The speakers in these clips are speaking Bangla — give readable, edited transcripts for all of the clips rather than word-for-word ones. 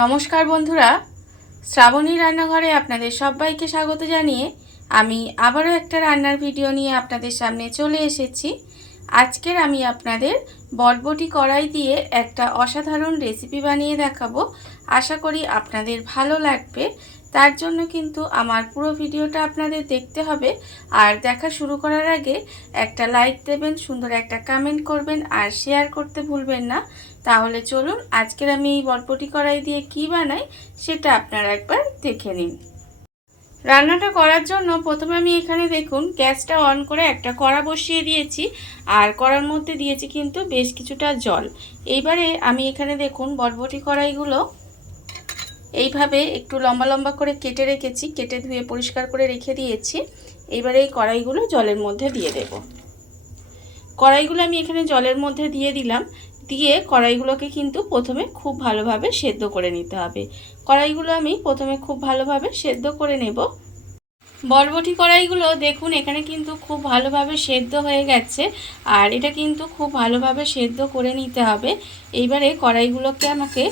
নমস্কার বন্ধুরা, শ্রাবণী রান্নাঘরে আপনাদের সবাইকে স্বাগত জানিয়ে আমি আবারও একটা রান্নার ভিডিও নিয়ে আপনাদের সামনে চলে এসেছি। আজকের আমি আপনাদের বটবটি কড়াই দিয়ে একটা অসাধারণ রেসিপি বানিয়ে দেখাবো। আশা করি আপনাদের ভালো লাগবে। তার জন্য কিন্তু আমার পুরো ভিডিওটা আপনাদের দেখতে হবে। আর দেখা শুরু করার আগে একটা লাইক দেবেন, সুন্দর একটা কমেন্ট করবেন আর শেয়ার করতে ভুলবেন না। তাহলে চলুন আজকের আমি এই বটবটি কড়াই দিয়ে কি বানাই সেটা আপনারা একবার দেখে নিন। রান্নাটা করার জন্য প্রথমে আমি এখানে দেখুন গ্যাসটা অন করে একটা কড়া বসিয়ে দিয়েছি আর কড়ার মধ্যে দিয়েছি কিন্তু বেশ কিছুটা জল। এইবারে আমি এখানে দেখুন বটবটি কড়াইগুলো এইভাবে একটু লম্বা লম্বা করে কেটে রেখেছি, কেটে ধুয়ে পরিষ্কার করে রেখে দিয়েছি। এইবারে এই কড়াইগুলো জলের মধ্যে দিয়ে দেব। কড়াইগুলো আমি এখানে জলের মধ্যে দিয়ে দিলাম। দিয়ে কড়াইগুলোকে কিন্তু প্রথমে খুব ভালোভাবে সেদ্ধ করে নিতে হবে। কড়াইগুলো আমি প্রথমে খুব ভালোভাবে সেদ্ধ করে নেব। বরবটি কড়াইগুলো দেখুন এখানে কিন্তু খুব ভালোভাবে সেদ্ধ হয়ে গেছে আর এটা কিন্তু খুব ভালোভাবে সেদ্ধ করে নিতে হবে। এইবারে কড়াইগুলোকে আমাকে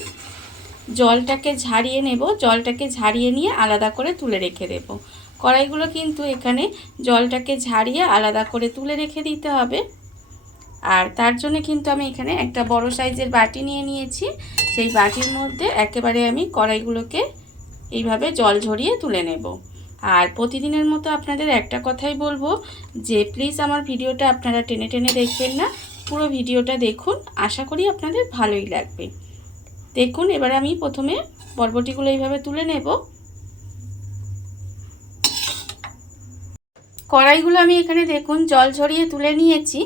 জলটাকে ঝারিয়ে নেব। জলটাকে ঝারিয়ে নিয়ে আলাদা করে তুলে রেখে দেব। কড়াইগুলো কিন্তু এখানে জলটাকে ঝারিয়ে আলাদা করে তুলে রেখে দিতে হবে। আর তার জন্য কিন্তু আমি এখানে একটা বড় সাইজের বাটি নিয়ে নিয়েছি। সেই বাটির মধ্যে একেবারে আমি কড়াইগুলোকে এইভাবে জল ঝরিয়ে তুলে নেব। আর প্রতিদিনের মতো আপনাদের একটা কথাই বলবো যে প্লিজ আমার ভিডিওটা আপনারা টেনে টেনে দেখবেন না, পুরো ভিডিওটা দেখুন, আশা করি আপনাদের ভালোই লাগবে। দেখুন এবার আমি প্রথমে বরবটিগুলো এইভাবে তুলে নেব। কড়াইগুলো আমি এখানে দেখুন জল ঝরিয়ে তুলে নিয়েছি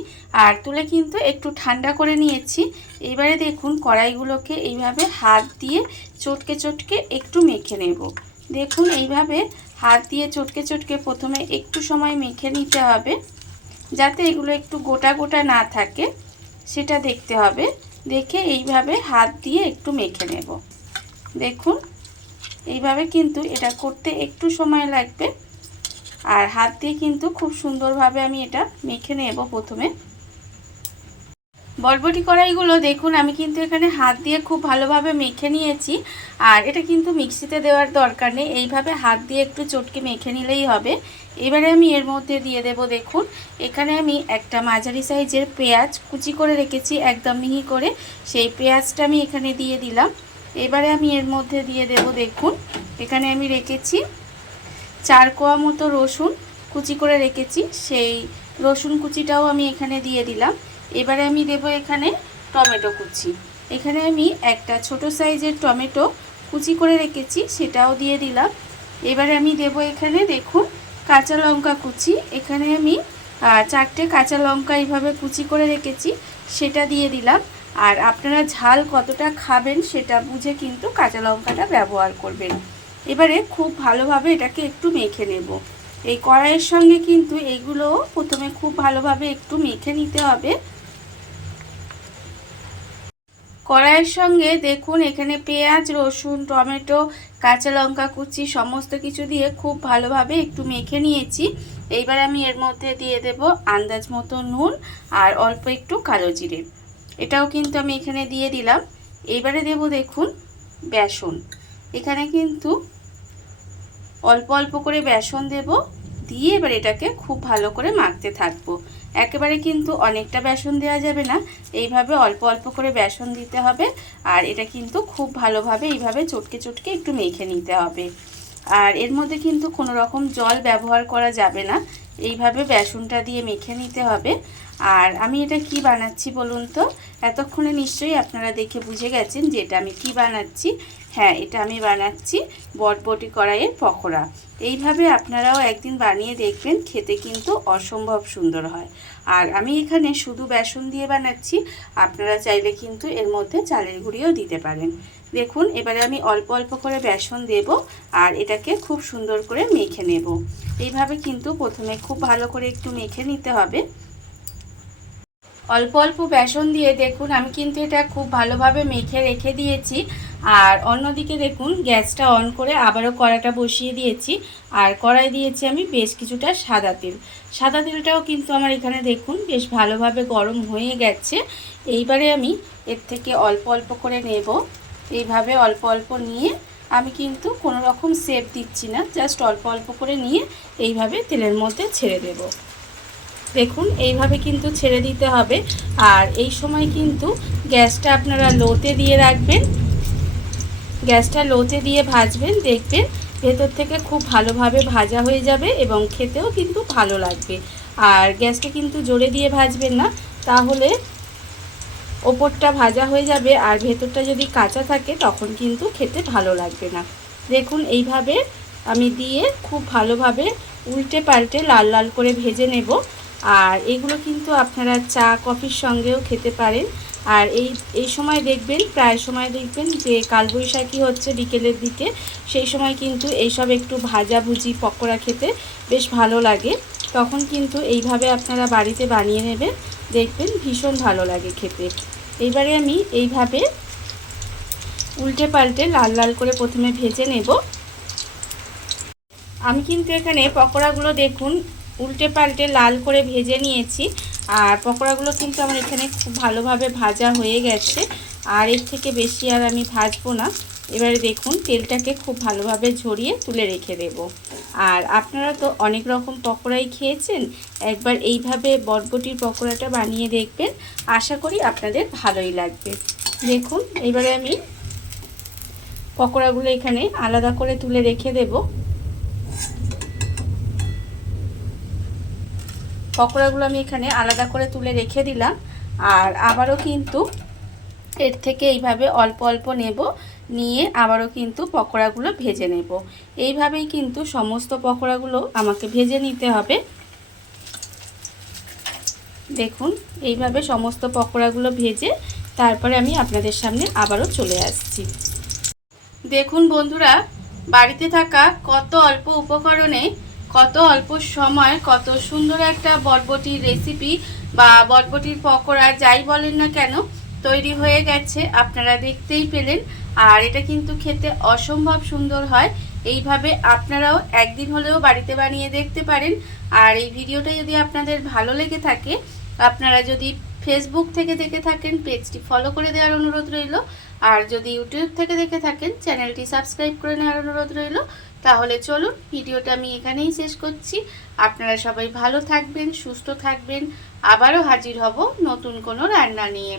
আর তুলে কিন্তু একটু ঠান্ডা করে নিয়েছি। এবারে দেখুন কড়াইগুলোকে এইভাবে হাত দিয়ে চটকে চটকে একটু মেখে নেব। দেখুন এইভাবে হাত দিয়ে চটকে চটকে প্রথমে একটু সময় মেখে নিতে হবে, যাতে এগুলো একটু গোটা গোটা না থাকে সেটা দেখতে হবে। দেখে এইভাবে হাত দিয়ে একটু মেখে নেব। দেখুন এইভাবে কিন্তু এটা করতে একটু সময় লাগবে আর হাত দিয়ে কিন্তু খুব সুন্দরভাবে আমি এটা মেখে নেব। প্রথমে বরবটি কড়াইগুলো দেখুন আমি কিন্তু এখানে হাত দিয়ে খুব ভালোভাবে মেখে নিয়েছি। আর এটা কিন্তু মিক্সিতে দেওয়ার দরকার নেই, এইভাবে হাত দিয়ে একটু চটকে মেখে নিলেই হবে। এবারে আমি এর মধ্যে দিয়ে দেব, দেখুন এখানে আমি একটা মাঝারি সাইজের পেঁয়াজ কুচি করে রেখেছি একদম মিহি করে, সেই পেঁয়াজটা আমি এখানে দিয়ে দিলাম। এবারে আমি এর মধ্যে দিয়ে দেব, দেখুন এখানে আমি রেখেছি 4 কোয়া মতো রসুন কুচি করে রেখেছি, সেই রসুন কুচিটাও আমি এখানে দিয়ে দিলাম। এবারে আমি দেব এখানে টমেটো কুচি। এখানে আমি একটা ছোট সাইজের টমেটো কুচি করে রেখেছি, সেটাও দিয়ে দিলাম। এবারে আমি দেব এখানে দেখুন কাঁচা লঙ্কা কুচি। এখানে আমি 4টে কাঁচা লঙ্কা এইভাবে কুচি করে রেখেছি, সেটা দিয়ে দিলাম। আর আপনারা ঝাল কতটা খাবেন সেটা বুঝে কিন্তু কাঁচা লঙ্কাটা ব্যবহার করবেন। এবারে খুব ভালোভাবে এটাকে একটু মেখে নেব। এই কড়াইয়ের সঙ্গে কিন্তু এগুলো প্রথমে খুব ভালোভাবে একটু মেখে নিতে হবে। কড়াইয়ের সঙ্গে দেখুন এখানে পেঁয়াজ, রসুন, টমেটো, কাঁচা লঙ্কা কুচি সমস্ত কিছু দিয়ে খুব ভালোভাবে একটু মেখে নিয়েছি। এইবার আমি এর মধ্যে দিয়ে দেব আন্দাজ মতো নুন আর অল্প একটু কালো জিরে, এটাও কিন্তু আমি এখানে দিয়ে দিলাম। এইবারে দেব দেখুন বেসন। এখানে কিন্তু অল্প অল্প করে বেসন দেব, দিয়ে এবার এটাকে খুব ভালো করে মাখতে থাকবো। একেবারে কিন্তু অনেকটা বেসন দেওয়া যাবে না, এইভাবে অল্প অল্প করে বেসন দিতে হবে। আর এটা কিন্তু খুব ভালোভাবে এইভাবে চটকে চটকে একটু মেখে নিতে হবে। আর এর মধ্যে কিন্তু কোনো রকম জল ব্যবহার করা যাবে না, এইভাবে বেসনটা দিয়ে মেখে নিতে হবে। আর আমি এটা কি বানাচ্ছি বলুন তো? এতক্ষণে নিশ্চয়ই আপনারা দেখে বুঝে গেছেন যে এটা আমি কি বানাচ্ছি। হ্যাঁ, এটা আমি বানাচ্ছি বটবটি কড়াইয়ের পকোড়া। এইভাবে আপনারাও একদিন বানিয়ে দেখবেন, খেতে কিন্তু অসম্ভব সুন্দর হয়। আর আমি এখানে শুধু বেসন দিয়ে বানাচ্ছি, আপনারা চাইলে কিন্তু এর মধ্যে চালের গুঁড়িও দিতে পারেন। দেখুন এবারে আমি অল্প অল্প করে বেসন দেব আর এটাকে খুব সুন্দর করে মেখে নেব। এইভাবে কিন্তু প্রথমে খুব ভালো করে একটু মেখে নিতে হবে। অল্প অল্প বেসন দিয়ে দেখুন আমি কিন্তু এটা খুব ভালোভাবে মেখে রেখে দিয়েছি। আর অন্যদিকে দেখুন গ্যাসটা অন করে আবারও কড়াইটা বসিয়ে দিয়েছি আর কড়াই দিয়েছি আমি বেশ কিছুটা সাদা তেল। সাদা তেলটাও কিন্তু আমার এখানে দেখুন বেশ ভালোভাবে গরম হয়ে গেছে। এইবারে আমি এর থেকে অল্প অল্প করে নেব এইভাবে অল্প অল্প নিয়ে আমি কিন্তু কোনো রকম শেপ দিচ্ছি না, জাস্ট অল্প অল্প করে নিয়ে এইভাবে তেলের মধ্যে ছেড়ে দেব। দেখুন এইভাবে কিন্তু ছেড়ে দিতে হবে। আর এই সময় কিন্তু গ্যাসটা আপনারা লোতে দিয়ে রাখবেন, গ্যাসটা লোতে দিয়ে ভাজবেন, দেখবেন ভেতর থেকে খুব ভালোভাবে ভাজা হয়ে যাবে এবং খেতেও কিন্তু ভালো লাগবে। আর গ্যাসটা কিন্তু জোরে দিয়ে ভাজবেন না, তাহলে ওপরটা ভাজা হয়ে যাবে আর ভেতরটা যদি কাঁচা থাকে তখন কিন্তু খেতে ভালো লাগবে না। দেখুন এইভাবে আমি দিয়ে খুব ভালোভাবে উল্টে পাল্টে লাল লাল করে ভেজে নেব। আর এগুলো কিন্তু আপনারা চা কফির সঙ্গেও খেতে পারেন। আর এই সময় দেখবেন, প্রায় সময় দেখবেন যে কালবৈশাখী হচ্ছে বিকেলের দিকে, সেই সময় কিন্তু এইসব একটু ভাজাভুজি পকোড়া খেতে বেশ ভালো লাগে। তখন কিন্তু এইভাবে আপনারা বাড়িতে বানিয়ে নেবেন, দেখবেন ভীষণ ভালো লাগে খেতে। এইবারে আমি এইভাবে উল্টে পাল্টে লাল লাল করে প্রথমে ভেজে নেব। আমি কিন্তু এখানে পকোড়াগুলো দেখুন উল্টে পাল্টে লাল করে ভেজে নিয়েছি। আর পকোড়াগুলো কিন্তু আমার এখানে খুব ভালোভাবে ভাজা হয়ে গেছে, আর এর থেকে বেশি আর আমি ভাজবো না। এবারে দেখুন তেলটাকে খুব ভালোভাবে ঝরিয়ে তুলে রেখে দেব। আর আপনারা তো অনেক রকম পকোড়াই খেয়েছেন, একবার এইভাবে বরবটির পকোড়াটা বানিয়ে দেখবেন, আশা করি আপনাদের ভালোই লাগবে। দেখুন এবারে আমি পকোড়াগুলো এখানে আলাদা করে তুলে রেখে দেব। পকোড়াগুলো আমি এখানে আলাদা করে তুলে রেখে দিলাম। আর আবারও কিন্তু এর থেকে এইভাবে অল্প অল্প নেব, নিয়ে আবারও কিন্তু পকোড়াগুলো ভেজে নেব। এইভাবেই কিন্তু সমস্ত পকোড়াগুলো আমাকে ভেজে নিতে হবে। দেখুন এইভাবে সমস্ত পকোড়াগুলো ভেজে তারপরে আমি আপনাদের সামনে আবারও চলে আসছি। দেখুন বন্ধুরা, বাড়িতে থাকা কত অল্প উপকরণে কত অল্প সময় কত সুন্দর একটা বরবটির রেসিপি বা বরবটির পকোড়া যাই বলেন না কেন তৈরি হয়ে গেছে, আপনারা দেখতেই পেলেন। আর এটা কিন্তু খেতে অসম্ভব সুন্দর হয়। এইভাবে আপনারাও একদিন হলেও বাড়িতে বানিয়ে দেখতে পারেন। আর এই ভিডিওটা যদি আপনাদের ভালো লেগে থাকে, আপনারা যদি ফেসবুক থেকে দেখে থাকেন পেজটি ফলো করে দেওয়ার অনুরোধ রইল। আর যদি ইউটিউব থেকে দেখে থাকেন চ্যানেলটি সাবস্ক্রাইব করে নেওয়ার অনুরোধ রইল। তাহলে চলুন ভিডিওটা আমি এখানেই শেষ করছি। আপনারা সবাই ভালো থাকবেন, সুস্থ থাকবেন। আবারও হাজির হব নতুন কোনো রান্না নিয়ে।